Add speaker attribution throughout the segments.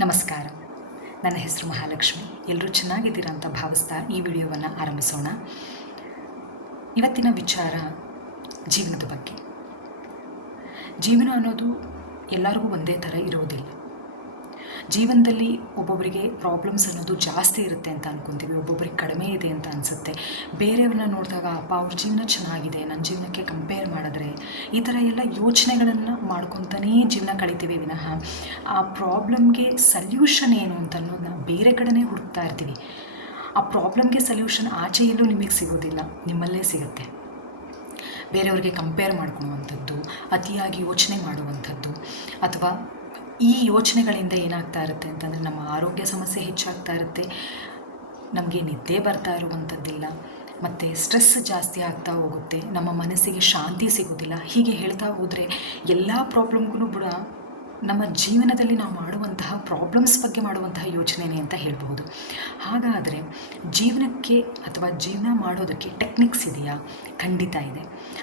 Speaker 1: ನಮಸ್ಕಾರ. ನನ್ನ ಹೆಸರು ಮಹಾಲಕ್ಷ್ಮಿ. ಎಲ್ಲರೂ ಚೆನ್ನಾಗಿದ್ದೀರಾ ಅಂತ ಭಾವಿಸ್ತಾ ಈ ವಿಡಿಯೋವನ್ನು ಆರಂಭಿಸೋಣ. ಇವತ್ತಿನ ವಿಚಾರ ಜೀವನದ ಬಗ್ಗೆ. ಜೀವನ ಅನ್ನೋದು ಎಲ್ಲರಿಗೂ ಒಂದೇ ಥರ ಇರೋದಿಲ್ಲ. ಜೀವನದಲ್ಲಿ ಒಬ್ಬೊಬ್ಬರಿಗೆ ಪ್ರಾಬ್ಲಮ್ಸ್ ಅನ್ನೋದು ಜಾಸ್ತಿ ಇರುತ್ತೆ ಅಂತ ಅನ್ಕೊಂತೀವಿ ಒಬ್ಬೊಬ್ಬರಿಗೆ ಕಡಿಮೆ ಇದೆ ಅಂತ ಅನಿಸುತ್ತೆ. ಬೇರೆಯವ್ರನ್ನ ನೋಡಿದಾಗ, ಅಪ್ಪ, ಅವ್ರ ಜೀವನ ಚೆನ್ನಾಗಿದೆ ನನ್ನ ಜೀವನಕ್ಕೆ ಕಂಪೇರ್ ಮಾಡಿದ್ರೆ, ಈ ಥರ ಎಲ್ಲ ಯೋಚನೆಗಳನ್ನು ಮಾಡ್ಕೊತಾನೇ ಜೀವನ ಕಳಿತೀವಿ ವಿನಃ. ಆ ಪ್ರಾಬ್ಲಮ್ಗೆ ಸಲ್ಯೂಷನ್ ಏನು ಅಂತ ಅನ್ನೋದು ನಾವು ಬೇರೆ ಕಡೆನೇ ಹುಡುಕ್ತಾ ಇರ್ತೀವಿ. ಆ ಪ್ರಾಬ್ಲಮ್ಗೆ ಸಲ್ಯೂಷನ್ ಆಚೆಯಲ್ಲೂ ನಿಮಗೆ ಸಿಗೋದಿಲ್ಲ, ನಿಮ್ಮಲ್ಲೇ ಸಿಗುತ್ತೆ. ಬೇರೆಯವ್ರಿಗೆ ಕಂಪೇರ್ ಮಾಡ್ಕೊಳ್ಳುವಂಥದ್ದು ಅತಿಯಾಗಿ ಯೋಚನೆ ಮಾಡುವಂಥದ್ದು, ಅಥವಾ ಈ ಯೋಚನೆಗಳಿಂದ ಏನಾಗ್ತಾ ಇರುತ್ತೆ ಅಂತಂದರೆ ನಮ್ಮ ಆರೋಗ್ಯ ಸಮಸ್ಯೆ ಹೆಚ್ಚಾಗ್ತಾ ಇರುತ್ತೆ. ನಮಗೆ ನಿದ್ದೆ ಬರ್ತಾ ಇರುವಂಥದ್ದಿಲ್ಲ. ಮತ್ತು ಸ್ಟ್ರೆಸ್ ಜಾಸ್ತಿ ಆಗ್ತಾ ಹೋಗುತ್ತೆ. ನಮ್ಮ ಮನಸ್ಸಿಗೆ ಶಾಂತಿ ಸಿಗೋದಿಲ್ಲ ಹೀಗೆ ಹೇಳ್ತಾ ಹೋದರೆ ಎಲ್ಲ ಪ್ರಾಬ್ಲಮ್ಗೂ ಕೂಡ ನಮ್ಮ ಜೀವನದಲ್ಲಿ ನಾವು ಮಾಡುವಂತಹ ಪ್ರಾಬ್ಲಮ್ಸ್ ಬಗ್ಗೆ ಮಾಡುವಂತಹ ಯೋಚನೆನೇ ಅಂತ ಹೇಳ್ಬೋದು ಹಾಗಾದರೆ ಜೀವನಕ್ಕೆ ಅಥವಾ ಜೀವನ ಮಾಡೋದಕ್ಕೆ ಟೆಕ್ನಿಕ್ಸ್ ಇದೆಯಾ? ಖಂಡಿತ ಇದೆ.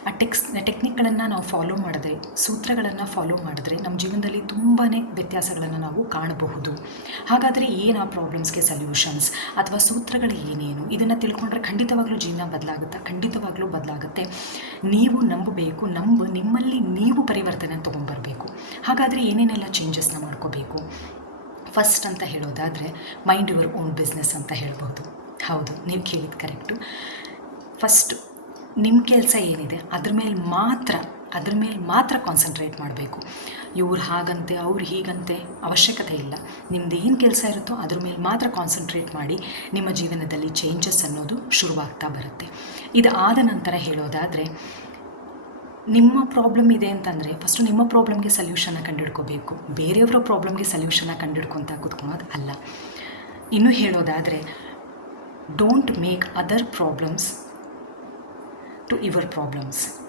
Speaker 1: ಆ ಟೆಕ್ಸ್ ಟೆಕ್ನಿಕ್ಗಳನ್ನು ನಾವು ಫಾಲೋ ಮಾಡಿದ್ರೆ ಸೂತ್ರಗಳನ್ನು ಫಾಲೋ ಮಾಡಿದ್ರೆ ನಮ್ಮ ಜೀವನದಲ್ಲಿ ತುಂಬಾ ವ್ಯತ್ಯಾಸಗಳನ್ನು ನಾವು ಕಾಣಬಹುದು. ಹಾಗಾದರೆ ಏನು ಆ ಪ್ರಾಬ್ಲಮ್ಸ್ಗೆ ಸಲ್ಯೂಷನ್ಸ್ ಅಥವಾ ಸೂತ್ರಗಳು ಏನೇನು? ಇದನ್ನು ತಿಳ್ಕೊಂಡ್ರೆ ಖಂಡಿತವಾಗ್ಲೂ ಜೀವನ ಬದಲಾಗುತ್ತಾ? ಖಂಡಿತವಾಗ್ಲೂ ಬದಲಾಗುತ್ತೆ. ನೀವು ನಂಬಬೇಕು, ನಂಬು, ನಿಮ್ಮಲ್ಲಿ ನೀವು ಪರಿವರ್ತನೆ ತೊಗೊಂಡ್ಬರಬೇಕು. ಹಾಗಾದರೆ ಏನೇನೆಲ್ಲ ಚೇಂಜಸ್ನ ಮಾಡ್ಕೋಬೇಕು? ಫಸ್ಟ್ ಅಂತ ಹೇಳೋದಾದರೆ ಮೈಂಡ್ ಯುವರ್ ಓನ್ ಬಿಸ್ನೆಸ್ ಅಂತ ಹೇಳ್ಬೋದು. ಹೌದು, ನೀವು ಕೇಳಿದ್ದು ಕರೆಕ್ಟು ಫಸ್ಟ್ ನಿಮ್ಮ ಕೆಲಸ ಏನಿದೆ, ಅದ್ರ ಮೇಲೆ ಮಾತ್ರ, ಅದ್ರ ಮೇಲೆ ಮಾತ್ರ ಕಾನ್ಸಂಟ್ರೇಟ್ ಮಾಡಬೇಕು. ಇವ್ರು ಹಾಗಂತೆ, ಅವ್ರು ಹೀಗಂತೆ ಅವಶ್ಯಕತೆ ಇಲ್ಲ. ನಿಮ್ದು ಏನು ಕೆಲಸ ಇರುತ್ತೋ, ಅದ್ರ ಮೇಲೆ ಮಾತ್ರ ಕಾನ್ಸಂಟ್ರೇಟ್ ಮಾಡಿ ನಿಮ್ಮ ಜೀವನದಲ್ಲಿ ಚೇಂಜಸ್ ಅನ್ನೋದು ಶುರುವಾಗ್ತಾ ಬರುತ್ತೆ. ಇದು ಆದ ನಂತರ ಹೇಳೋದಾದರೆ ನಿಮ್ಮ ಪ್ರಾಬ್ಲಮ್ ಇದೆ ಅಂತಂದರೆ ಫಸ್ಟು ನಿಮ್ಮ ಪ್ರಾಬ್ಲಮ್ಗೆ ಸಲ್ಯೂಷನ್ನ ಕಂಡುಹಿಡ್ಕೋಬೇಕು. ಬೇರೆಯವರ ಪ್ರಾಬ್ಲಮ್ಗೆ ಸಲ್ಯೂಷನ್ನ ಕಂಡುಹಿಡ್ಕೊತ ಕೂತ್ಕೊಳೋದು ಅಲ್ಲ. ಇನ್ನೂ ಹೇಳೋದಾದರೆ don't make other problems to your problems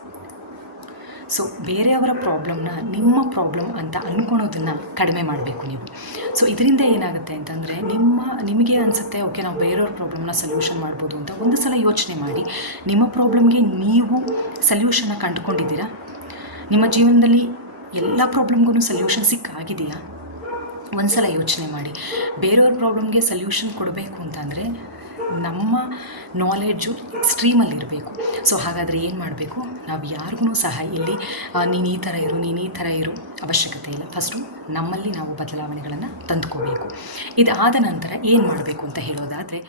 Speaker 1: so ಬೇರೆಯವರ ಪ್ರಾಬ್ಲಮ್ನ ನಿಮ್ಮ ಪ್ರಾಬ್ಲಮ್ ಅಂತ ಅಂದ್ಕೊಳೋದನ್ನು ಕಡಿಮೆ ಮಾಡಬೇಕು ನೀವು. ಸೊ ಇದರಿಂದ ಏನಾಗುತ್ತೆ ಅಂತಂದರೆ ನಿಮ್ಮ, ನಿಮಗೆ ಅನಿಸುತ್ತೆ ಓಕೆ ನಾವು ಬೇರೆಯವ್ರ ಪ್ರಾಬ್ಲಮ್ನ ಸೊಲ್ಯೂಷನ್ ಮಾಡ್ಬೋದು ಅಂತ ಒಂದು ಸಲ ಯೋಚನೆ ಮಾಡಿ, ನಿಮ್ಮ ಪ್ರಾಬ್ಲಮ್ಗೆ ನೀವು ಸಲ್ಯೂಷನ್ನ ಕಂಡುಕೊಂಡಿದ್ದೀರಾ? ನಿಮ್ಮ ಜೀವನದಲ್ಲಿ ಎಲ್ಲ ಪ್ರಾಬ್ಲಮ್ಗೂ ಸೊಲ್ಯೂಷನ್ ಸಿಕ್ಕಾಗಿದೆಯಾ? ಒಂದು ಸಲ ಯೋಚನೆ ಮಾಡಿ. ಬೇರೆಯವ್ರ ಪ್ರಾಬ್ಲಮ್ಗೆ ಸಲ್ಯೂಷನ್ ಕೊಡಬೇಕು ಅಂತಂದರೆ ನಮ್ಮ ನಾಲೆಡ್ಜು ಎಕ್ಸ್ಟ್ರೀಮಲ್ಲಿರಬೇಕು ಸೊ ಹಾಗಾದರೆ ಏನು ಮಾಡಬೇಕು? ನಾವು ಯಾರಿಗೂ ಸಹ ಇಲ್ಲಿ ನೀನು ಈ ಥರ ಇರು, ನೀನು ಈ ಥರ ಇರು ಅವಶ್ಯಕತೆ ಇಲ್ಲ. ಫಸ್ಟು ನಮ್ಮಲ್ಲಿ ನಾವು ಬದಲಾವಣೆಗಳನ್ನು ತಂದುಕೋಬೇಕು. ಇದಾದ ನಂತರ ಏನು ಮಾಡಬೇಕು ಅಂತ ಹೇಳೋದಾದರೆ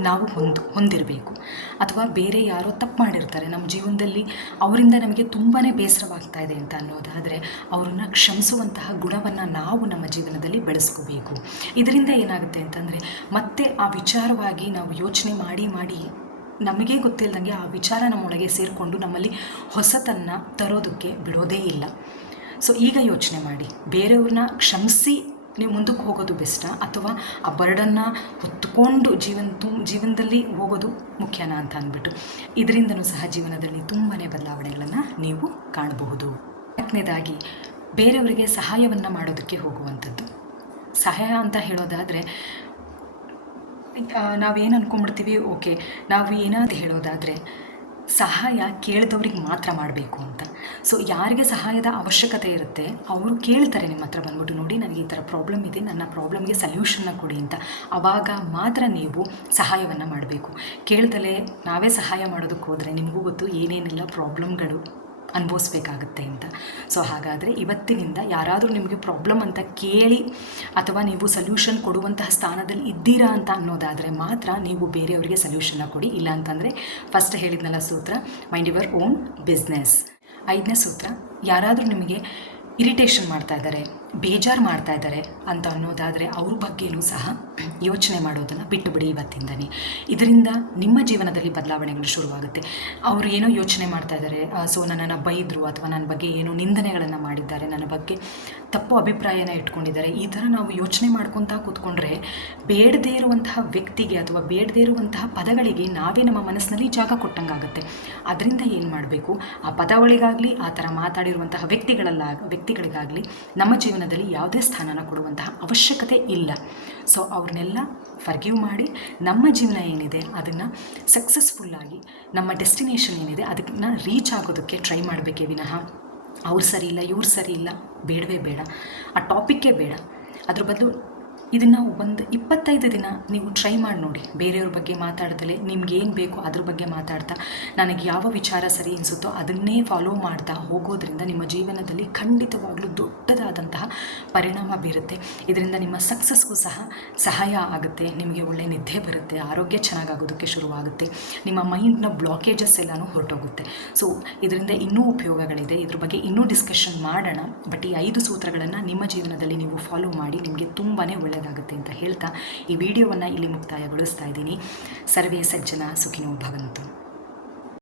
Speaker 1: ನಾವು ಹೊಂದು, ಹೊಂದಿರಬೇಕು. ಅಥವಾ ಬೇರೆ ಯಾರೋ ತಪ್ಪು ಮಾಡಿರ್ತಾರೆ. ನಮ್ಮ ಜೀವನದಲ್ಲಿ ಅವರಿಂದ ನಮಗೆ ತುಂಬಾ ಬೇಸರವಾಗ್ತಾ ಇದೆ ಅಂತ ಅನ್ನೋದಾದರೆ ಅವರನ್ನು ಕ್ಷಮಿಸುವಂತಹ ಗುಣವನ್ನು ನಾವು ನಮ್ಮ ಜೀವನದಲ್ಲಿ ಬೆಳೆಸ್ಕೋಬೇಕು. ಇದರಿಂದ ಏನಾಗುತ್ತೆ ಅಂತಂದರೆ ಮತ್ತೆ ಆ ವಿಚಾರವಾಗಿ ನಾವು ಯೋಚನೆ ಮಾಡಿ ಮಾಡಿ ನಮಗೆ ಗೊತ್ತಿಲ್ಲದಂಗೆ ಆ ವಿಚಾರ ನಮ್ಮೊಳಗೆ ಸೇರಿಕೊಂಡು ನಮ್ಮಲ್ಲಿ ಹೊಸತನ್ನು ತರೋದಕ್ಕೆ ಬಿಡೋದೇ ಇಲ್ಲ. ಸೊ, ಈಗ ಯೋಚನೆ ಮಾಡಿ. ಬೇರೆಯವ್ರನ್ನ ಕ್ಷಮಿಸಿ ನೀವು ಮುಂದಕ್ಕೆ ಹೋಗೋದು ಬೆಸ್ಟಾ ಅಥವಾ ಆ ಬರ್ಡನ್ನು ಹೊತ್ತುಕೊಂಡು ಜೀವನ ತು, ಜೀವನದಲ್ಲಿ ಹೋಗೋದು ಮುಖ್ಯನಾ ಅಂತ ಅಂದ್ಬಿಟ್ಟು ಇದರಿಂದನೂ ಸಹ ಜೀವನದಲ್ಲಿ ತುಂಬಾ ಬದಲಾವಣೆಗಳನ್ನು ನೀವು ಕಾಣಬಹುದು. ನಾಲ್ಕನೇದಾಗಿ ಬೇರೆಯವರಿಗೆ ಸಹಾಯವನ್ನು ಮಾಡೋದಕ್ಕೆ ಹೋಗುವಂಥದ್ದು. ಸಹಾಯ ಅಂತ ಹೇಳೋದಾದರೆ ನಾವೇನು ಅಂದ್ಕೊಂಡ್ಬಿಡ್ತೀವಿ ಓಕೆ, ನಾವು ಏನಾದ್ರು ಹೇಳೋದಾದರೆ, ಸಹಾಯ ಕೇಳಿದವ್ರಿಗೆ ಮಾತ್ರ ಮಾಡಬೇಕು ಅಂತ. ಸೊ ಯಾರಿಗೆ ಸಹಾಯದ ಅವಶ್ಯಕತೆ ಇರುತ್ತೆ, ಅವರು ಕೇಳ್ತಾರೆ ನಿಮ್ಮ ಹತ್ರ ಬಂದ್ಬಿಟ್ಟು, ನೋಡಿ, ನನಗೆ ಈ ಥರ ಪ್ರಾಬ್ಲಮ್ ಇದೆ, ನನ್ನ ಪ್ರಾಬ್ಲಮ್ಗೆ ಸಲ್ಯೂಷನ್ನ ಕೊಡಿ ಅಂತ. ಆವಾಗ ಮಾತ್ರ ನೀವು ಸಹಾಯವನ್ನು ಮಾಡಬೇಕು. ಕೇಳ್ದಲೇ ನಾವೇ ಸಹಾಯ ಮಾಡೋದಕ್ಕೆ ಹೋದರೆ ನಿಮಗೂ ಗೊತ್ತು ಏನೇನೆಲ್ಲ ಪ್ರಾಬ್ಲಮ್ಗಳು ಅನುಭವಿಸ್ಬೇಕಾಗುತ್ತೆ ಅಂತ. ಸೊ ಹಾಗಾದರೆ ಇವತ್ತಿನಿಂದ ಯಾರಾದರೂ ನಿಮಗೆ ಪ್ರಾಬ್ಲಮ್ ಅಂತ ಕೇಳಿ ಅಥವಾ ನೀವು ಸಲ್ಯೂಷನ್ ಕೊಡುವಂತಹ ಸ್ಥಾನದಲ್ಲಿ ಇದ್ದೀರಾ ಅಂತ ಅನ್ನೋದಾದರೆ ಮಾತ್ರ ನೀವು ಬೇರೆಯವರಿಗೆ ಸಲ್ಯೂಷನ್ನ ಕೊಡಿ. ಇಲ್ಲ ಅಂತಂದರೆ ಫಸ್ಟ್ ಹೇಳಿದ್ನಲ್ಲ ಸೂತ್ರ ಮೈಂಡ್ ಯುವರ್ ಓನ್ ಬಿಸ್ನೆಸ್ ಐದನೇ ಸೂತ್ರ ಯಾರಾದರೂ ನಿಮಗೆ ಇರಿಟೇಷನ್ ಮಾಡ್ತಾ ಇದ್ದಾರೆ. ಬೇಜಾರು ಮಾಡ್ತಾ ಇದ್ದಾರೆ ಅಂತ ಅನ್ನೋದಾದರೆ ಅವ್ರ ಬಗ್ಗೆಯೂ ಸಹ ಯೋಚನೆ ಮಾಡೋದನ್ನು ಬಿಟ್ಟು ಬಿಡಿ ಇವತ್ತಿಂದನೇ. ಇದರಿಂದ ನಿಮ್ಮ ಜೀವನದಲ್ಲಿ ಬದಲಾವಣೆಗಳು ಶುರುವಾಗುತ್ತೆ. ಅವರು ಏನೋ ಯೋಚನೆ ಮಾಡ್ತಾ ಇದ್ದಾರೆ ಸೊ ನನ್ನನ್ನು ಬೈದರು ಅಥವಾ ನನ್ನ ಬಗ್ಗೆ ಏನೋ ನಿಂದನೆಗಳನ್ನು ಮಾಡಿದ್ದಾರೆ, ನನ್ನ ಬಗ್ಗೆ ತಪ್ಪು ಅಭಿಪ್ರಾಯನ ಇಟ್ಕೊಂಡಿದ್ದಾರೆ. ಈ ಥರ ನಾವು ಯೋಚನೆ ಮಾಡ್ಕೊತಾ ಕೂತ್ಕೊಂಡ್ರೆ ಬೇಡದೇ ಇರುವಂತಹ ವ್ಯಕ್ತಿಗೆ ಅಥವಾ ಬೇಡದೇ ಇರುವಂತಹ ಪದಗಳಿಗೆ ನಾವೇ ನಮ್ಮ ಮನಸ್ಸಿನಲ್ಲಿ ಜಾಗ ಕೊಟ್ಟಂಗಾಗುತ್ತೆ. ಅದರಿಂದ ಏನು ಮಾಡಬೇಕು? ಆ ಪದಗಳಿಗಾಗಲಿ ಆ ಥರ ಮಾತಾಡಿರುವಂತಹ ವ್ಯಕ್ತಿಗಳಲ್ಲ, ವ್ಯಕ್ತಿಗಳಿಗಾಗಲಿ ನಮ್ಮ ಜೀವನದಲ್ಲಿ ಯಾವುದೇ ಸ್ಥಾನನ ಕೊಡುವಂತಹ ಅವಶ್ಯಕತೆ ಇಲ್ಲ. ಸೊ ಅವ್ರನ್ನೆಲ್ಲ ಫರ್ಗಿವ್ ಮಾಡಿ ನಮ್ಮ ಜೀವನ ಏನಿದೆ ಅದನ್ನು ಸಕ್ಸಸ್ಫುಲ್ಲಾಗಿ ನಮ್ಮ ಡೆಸ್ಟಿನೇಷನ್ ಏನಿದೆ ಅದನ್ನು ರೀಚ್ ಆಗೋದಕ್ಕೆ ಟ್ರೈ ಮಾಡಬೇಕೇ ವಿನಃ. ಅವ್ರು ಸರಿ ಇಲ್ಲ, ಇವ್ರು ಸರಿ ಇಲ್ಲ, ಬೇಡವೇ ಬೇಡ. ಆ ಟಾಪಿಕ್ಕೇ ಬೇಡ. ಅದ್ರ ಬದಲು ಇದನ್ನು ಒಂದು ಇಪ್ಪತ್ತೈದು ದಿನ ನೀವು ಟ್ರೈ ಮಾಡಿ ನೋಡಿ. ಬೇರೆಯವ್ರ ಬಗ್ಗೆ ಮಾತಾಡ್ದಲೇ ನಿಮ್ಗೆ ಏನು ಬೇಕೋ ಅದ್ರ ಬಗ್ಗೆ ಮಾತಾಡ್ತಾ, ನನಗೆ ಯಾವ ವಿಚಾರ ಸರಿ ಅನಿಸುತ್ತೋ ಅದನ್ನೇ ಫಾಲೋ ಮಾಡ್ತಾ ಹೋಗೋದ್ರಿಂದ ನಿಮ್ಮ ಜೀವನದಲ್ಲಿ ಖಂಡಿತವಾಗ್ಲೂ ದೊಡ್ಡದಾದಂತಹ ಪರಿಣಾಮ ಬೀರುತ್ತೆ. ಇದರಿಂದ ನಿಮ್ಮ ಸಕ್ಸಸ್ಗೂ ಸಹ ಸಹಾಯ ಆಗುತ್ತೆ, ನಿಮಗೆ ಒಳ್ಳೆ ನಿದ್ದೆ ಬರುತ್ತೆ, ಆರೋಗ್ಯ ಚೆನ್ನಾಗಾಗೋದಕ್ಕೆ ಶುರುವಾಗುತ್ತೆ, ನಿಮ್ಮ ಮೈಂಡ್ನ ಬ್ಲಾಕೇಜಸ್ ಎಲ್ಲನೂ ಹೊರಟೋಗುತ್ತೆ. ಸೊ ಇದರಿಂದ ಇನ್ನೂ ಉಪಯೋಗಗಳಿದೆ. ಇದ್ರ ಬಗ್ಗೆ ಇನ್ನೂ ಡಿಸ್ಕಷನ್ ಮಾಡೋಣ. ಬಟ್ ಈ ಐದು ಸೂತ್ರಗಳನ್ನು ನಿಮ್ಮ ಜೀವನದಲ್ಲಿ ನೀವು ಫಾಲೋ ಮಾಡಿ, ನಿಮಗೆ ತುಂಬಾ ಒಳ್ಳೆಯದಾಗುತ್ತೆ ಅಂತ ಹೇಳ್ತಾ ಈ ವಿಡಿಯೋವನ್ನು ಇಲ್ಲಿ ಮುಕ್ತಾಯಗೊಳಿಸ್ತಾ ಇದ್ದೀನಿ. ಸರ್ವೇ ಸಜ್ಜನ ಸುಖಿನೋ ಭವಂತು.